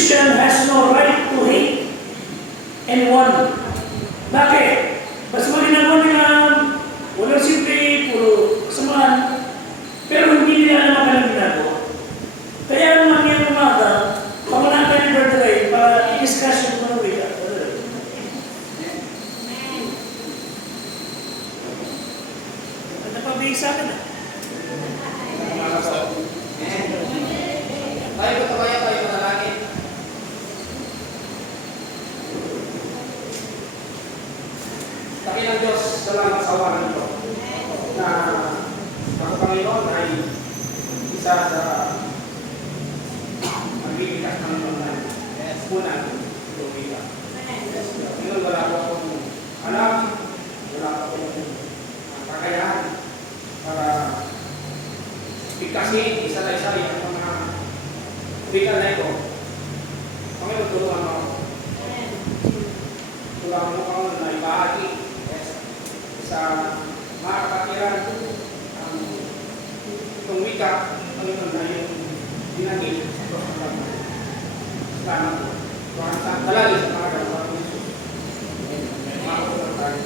Christian has no right to hate anyone. Bakit? Mas maginagawa nila walang simple, puro kasamaan, pero hindi nila naman kanilang ginagawa. Kaya naman yung umaga, pamanatan ni Brother Ray para i-discuss yung mga wika. Napabihisa ka na. Tayo ba tayo manalangin? Dakilang Diyos, salamat sa awa nito na ang Panginoon ay isa sa magbibigas ng mga punan itong wika. Panginoon, wala po akong alam, wala po akong kakayahan para bigkasin isa-isa ang mga wika na ito. Panginoon, tulungan mo ako. Tulungan mo ako na ibahagi sa mga kapatiran ang itong wika, Panginoon, na yung dinagil sa Diyos. Salamat po. Tuhan sa talagi sa mga galawa ng Jesus. Makapulong tayo.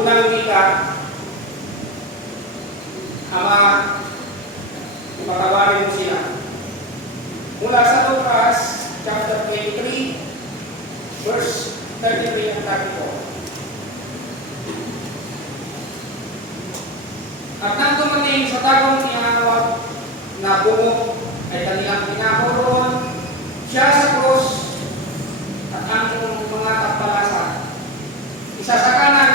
Unang wika, Ama, ipatawarin mo sila. Mula sa Lucas, chapter 23, verse 33 and 34. At nang dumating sa tagong tinawag na bungo ay kanilang pinakuroon siya sa krus at ang mga tampalasan, isa sa kanan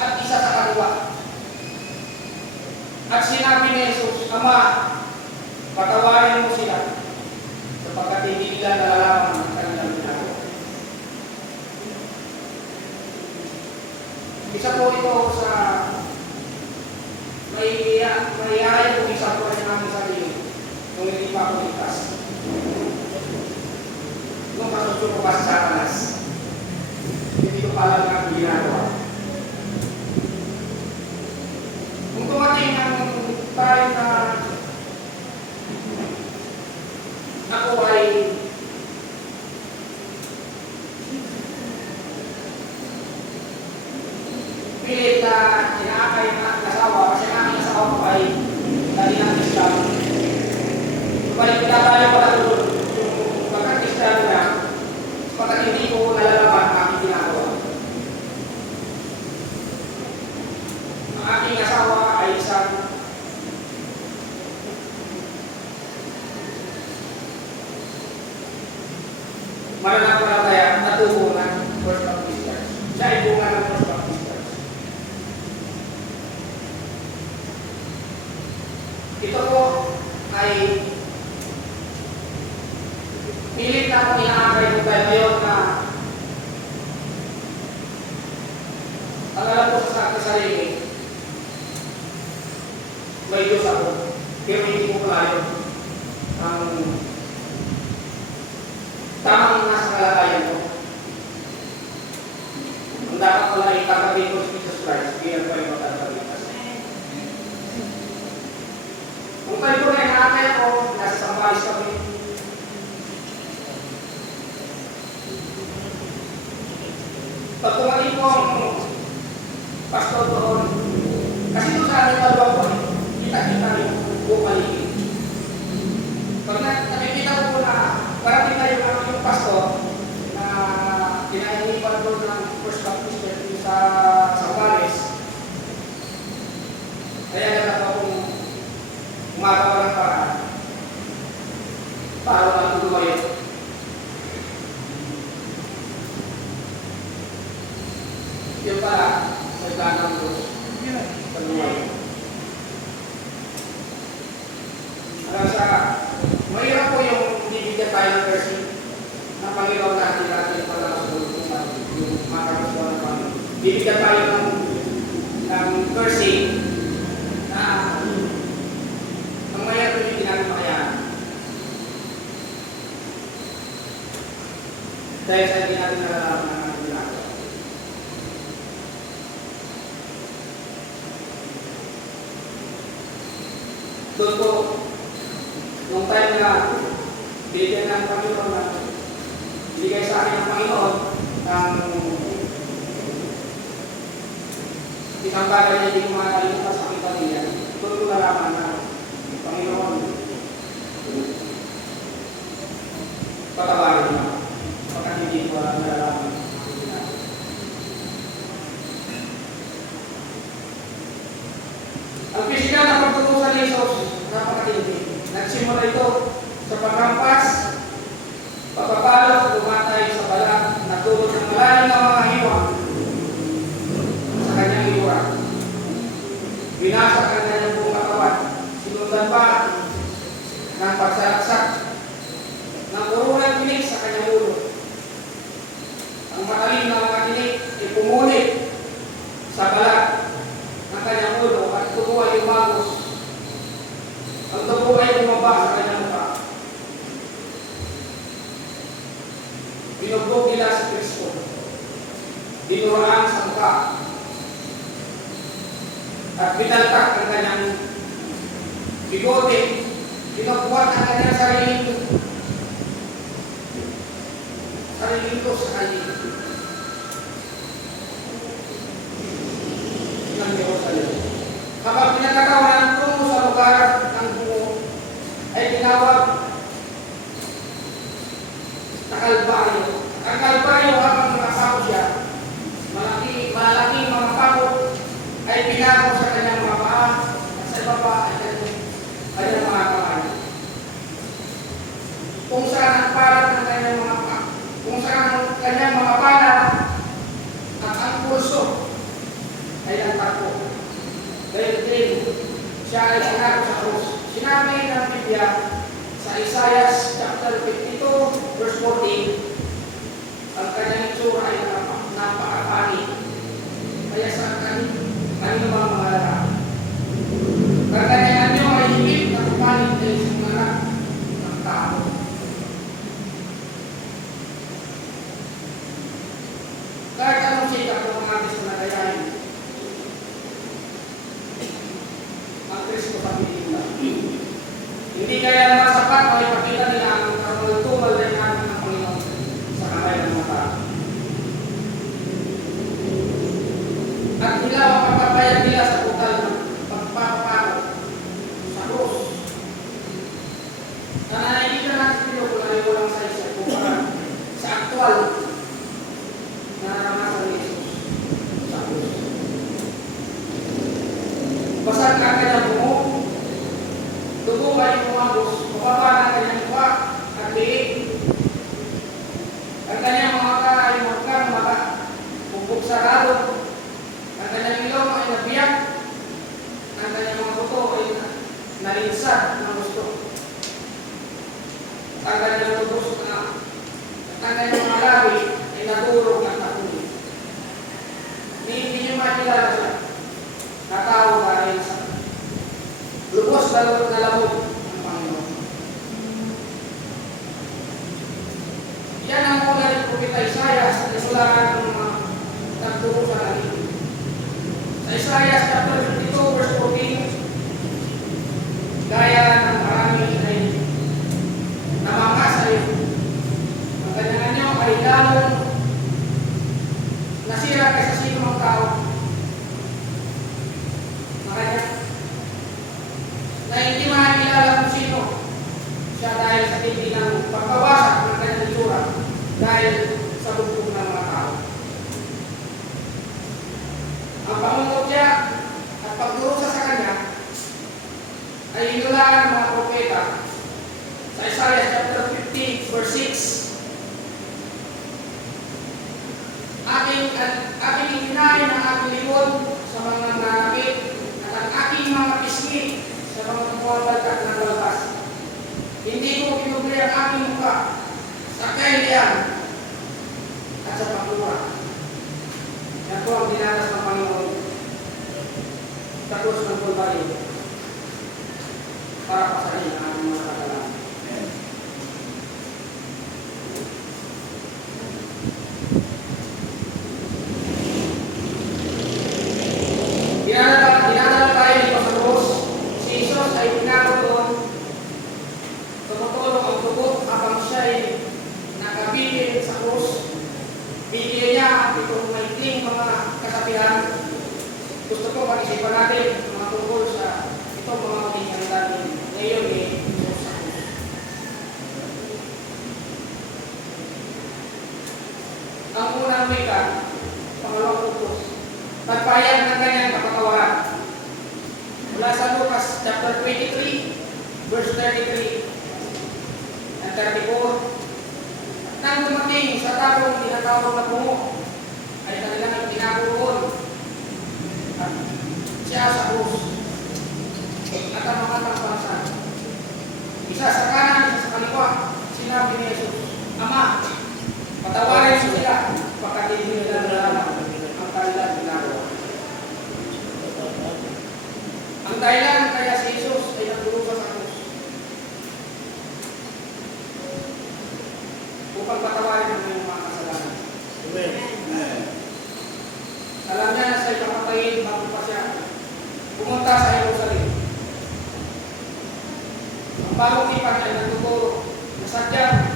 at isa sa kaliwa. At sinabi ni Jesus, Ama, patawarin mo sila sapagkat hindi nila nalalaman ang kanilang ginagawa. Isa po ito sa may kung isa po rin namin sarili kung hindi pa ako ligtas. Nung kasusuko pa sa Satanas, hindi ko pala ang ginagawa. Kung tumating ang tayo na ako ay pilit na inaakay ng asawa kasi ang aking asawa ko ay dali ng Islam. Balik pinatayo ko lang doon yung pagka-Islam na pagkat hindi ko nalalaman ang aking ginagawa. Ang aking asawa ay isang mananampalataya na tubo ng First Baptist Church. Siya ay bunga ng First Baptist Church. Ito po ay pilit na akong inaakay ko tayo ngayon na ang alam ko sa aking sarili, may Diyos ako, pero hindi ko kalayo ang tamang nasa kalagayan ko. Ang dapat pala ay tatagin ko sa Jesus Christ, bilang pa yung matatagitas. Kung tayo po na inaakay ako, nasa Sambales kami. Pag tumating po ang pastor doon, kasi doon sa ating dalawa po, kita-kita yung buong paligid. Pag nakikita ko po na parating tayo yung pastor na kinainipan doon ng First Baptist Church sa Sambales, kaya nagkata akong umagawa ng paraan para matulumayo. Yung pala, sa planong Diyos, talumayo. Hanggang sa mahirap po yung bibigyan tayo ng mercy ng Panginoon natin pala kasunod yung mga kagustuhan ng Panginoon. Bibigyan tayo ng mercy na ang mayroon po yung ginagawa kaya. Dahil sa hindi natin nalalaman ng ginagawa. Doon po, nung time na bigyan ng Panginoon na bigay sa akin ng Panginoon ang isang bagay na hindi ko makakalimutan sa aking pamilya. Doon ko nalaman na ang Panginoon patawarin niya. Pagkat hindi ko nalalaman. Ang pisikal na pagtutusan ni Jesus, napakatindi. Nagsimula ito sa pagkampas, pagpapalo, tumatay sa balat, natulog ng malalim na mga hiwa sa kanyang iwa. Binasak ang kanyang buong katawan, sinundan pa ng pagsalaksak ng urunang tinik sa kanyang ulo. Ang matalim na mga tinik ay pumulit sa balat ng kanyang ulo at dugo ay umagos. Ang dugo ay bumaba sa kanyang mukha. Binugbog nila si Kristo. Binuraan sa mukha. At binaltak ang kanyang bigote. Binagbuhat ang kanyang sariling ito sa kanyang ng Jerusalem. Kapag pinagkakawalan tungo sa lugar ng bungo, ay tinawag na Kalbaryo. Ang Kalbaryo habang nakasako siya, malaking mga pako ay pinako sa kanyang mga paa at sa iba pa ay kanyang mga kamay. Kung saan ang palat ng kanyang mga paa, kung saan ang kanyang mga palat at ang pulso ay nagtakbo. Dahil din, siya ay sinako sa krus. Sinabi ng Biblia sa Isaiah chapter 52 verse 14, ang kanyang itsura ay napakapani. Kaya sa kanino bang mga lalaki? Ang kanyang anyo ay higit na kupalit ay sumanak ng tao. Kahit anong sikap ng mga atis na nagayahin, ang Kristo sa Biblia. Hindi kaya naman sapat na ipakita nila ang kamutumal na inamin ng Panginoon sa kamay ng mga tao. At hilaw ang pagpapayan nila sa total ng pagpapako sa krus. Na nakikita natin dito kung ano walang sa isa kumpara sa aktual na naranasan ni Jesus sa krus. Basag ang kanyang bungo, dugo ay umagos, mababa ng kanyang mukha at liig. Ang kanyang mga mata ay magkang mata, bumbog sarado. Ang kanyang ilong ay nabiyak. Ang kanyang mga buto ay nalinsad ng gusto. Ang kanyang lubos na ang kanyang mga labi ay nadurog at nakulit. Hindi niyo makilala siya na tao dahil sa lubos na lamog ng Panginoon. Yan ang mula ni Propeta Isaiah sa isulakan ng mga nagturo sa langit. Sa Isaiah chapter 52 verse 14, gaya ng marami ay namamasay. Ang kanyang anyo ay lalong nasira kaysa sino mang tao. Na hindi makakilala kung sino siya dahil sa tindi ng pagkawasak ng kanyang itsura dahil sa bugbog ng mga tao. Ang pangungkot niya at pagdurusa sa kanya ay hinulaan ng mga propeta sa Isaiah chapter 50 verse 6. Aking ikinain ang aking likod sa mga nanakit at ang aking mga pisngi sa mga bumabalkat ng balbas. Hindi ko pinubli ang aking mukha sa kailian at sa pagkuha. Yan po ang dinanas ng Panginoon sa krus ng Kalbaryo para pasahin ang ating mga kasalanan. Dinadala tayo dito sa krus. Si Jesus ay pinako Mula sa Lucas chapter 23, verse 33 and 34. Nang dumating sa tabong tinatawag na bungo, ay kanilang tinakuroon at siya sa krus at ang mga tampansan. Isa sa kanan, isa sa kaliwa, sinabi ni Jesus, Ama, patawarin mo sila, pagkat hindi nila nalaman ang kanilang ginagawa. Ang dahilan kaya si Jesus ay nagdurusa sa krus upang patawarin ang iyong mga kasalanan. Amen. Alam niya na siya'y papatayin bago pa siya pumunta sa Jerusalem. Ang bagong tipan ay nagtuturo na sadyang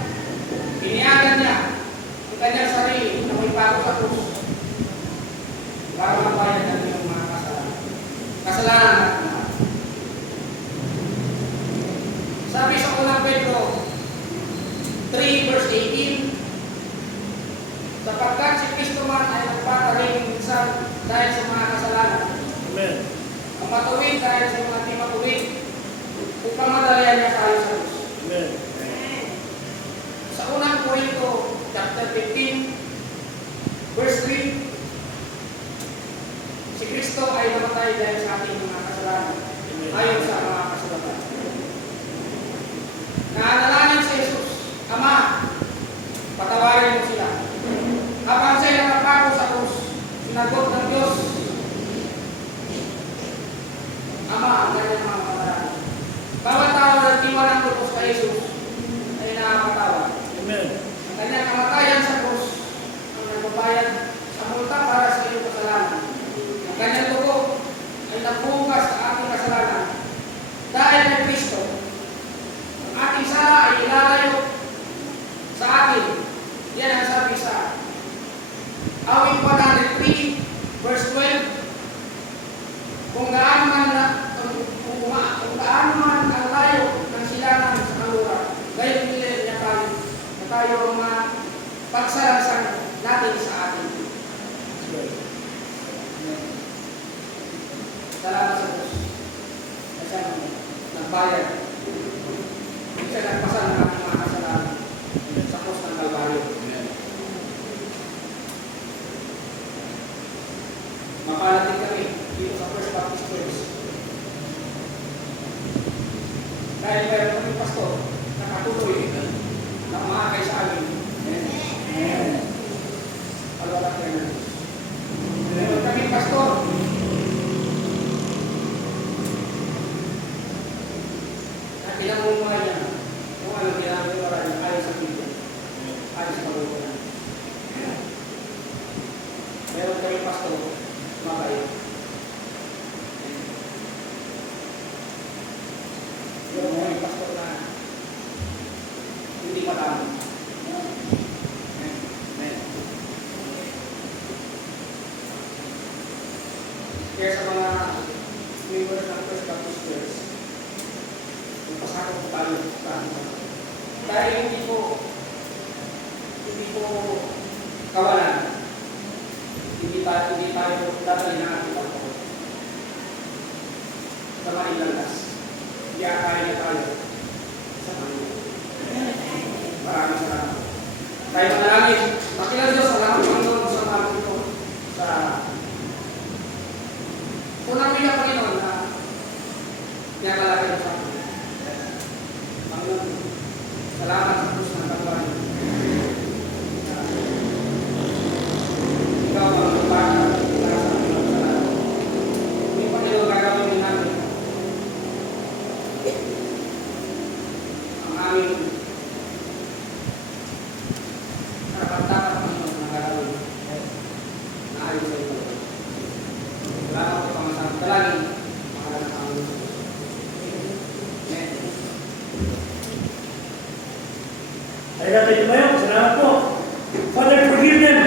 iniagan niya ang kanyang sarili na may bago sa krus para magbayad ng iyong mga kasalanan. Kasalanan natin lahat. Sabi sa unang Pedro 3 verse 18, sapagkat si Kristo man ay nagpataring minsan dahil sa mga kasalanan, Amen. ang matuwid dahil sa mga di matuwid, upang madalian niya tayo sa Diyos. Amen. Sa unang Korinto chapter 15 verse 3, si Kristo ay namatay dahil sa ating mga kasalanan, ayon sa mga kasulatan. Naanalangin si Jesus, Ama, patawarin mo sila. Habang siya'y nakapako sa krus, sinagot ng Diyos, Ama, ang kanyang mga kamaraan. Bawat tao na tiwa ng krus kay Jesus ay nakapatawa. Amen. Ang kanyang kamatayan sa krus ang nagbabayad sa multa para sa iyong kasalanan. Ang kanyang dugo ay nagbuhugas sa ating kasalanan. Dahil kay Kristo, ang ating sala ay ilalayo sa atin. Yan ang sabi sa Awit 103 verse 12. Kung gaano man ang layo ng silangan sa kaluran, gayon nila niya tayo na tayo ang pagsalasan natin sa atin. Salamat sa Diyos. Kasi nagbayad. Kasi nagpasan ng ating mga kasalanan sa krus ng Kalbaryo. Mapalating kami dito sa First Baptist Church. Dahil mayroon kami pastor na katuloy na umakay sa amin. Pagwalat kayo na. Mayroon kami pastor na tinamumuhay niya kung ano tinamumuhay niya ayon sa Biblia, ayon sa pagwalat. Mayroon kami pastor mabait. Yung mga pastor na hindi madami. Kaya sa mga members ng First Baptist Church, yung pasakot ko tayo dahil hindi po kawalan. Hindi tayo dadali ng ating pagkakas sa mailandas. Hindi akaya niya tayo sa Panginoon. Maraming salamat. Tayo manalangin. Makilang Diyos, salamat Panginoon sa mga ito. Sa unang bilang Panginoon na nakalagay sa akin. Panginoon, salamat sa krus ng Kalbaryo. Ikaw ang magpapakita para sa ating mga kasalanan. Hindi Panginoon gagawin din natin ang aming karapat-dapat Panginoon na gagawin na ayon sa iyo. Salamat po Panginoon. Dalangin pangalan ng Panginoon. Amen. Ay natin tumayo. Salamat po. Father, forgive them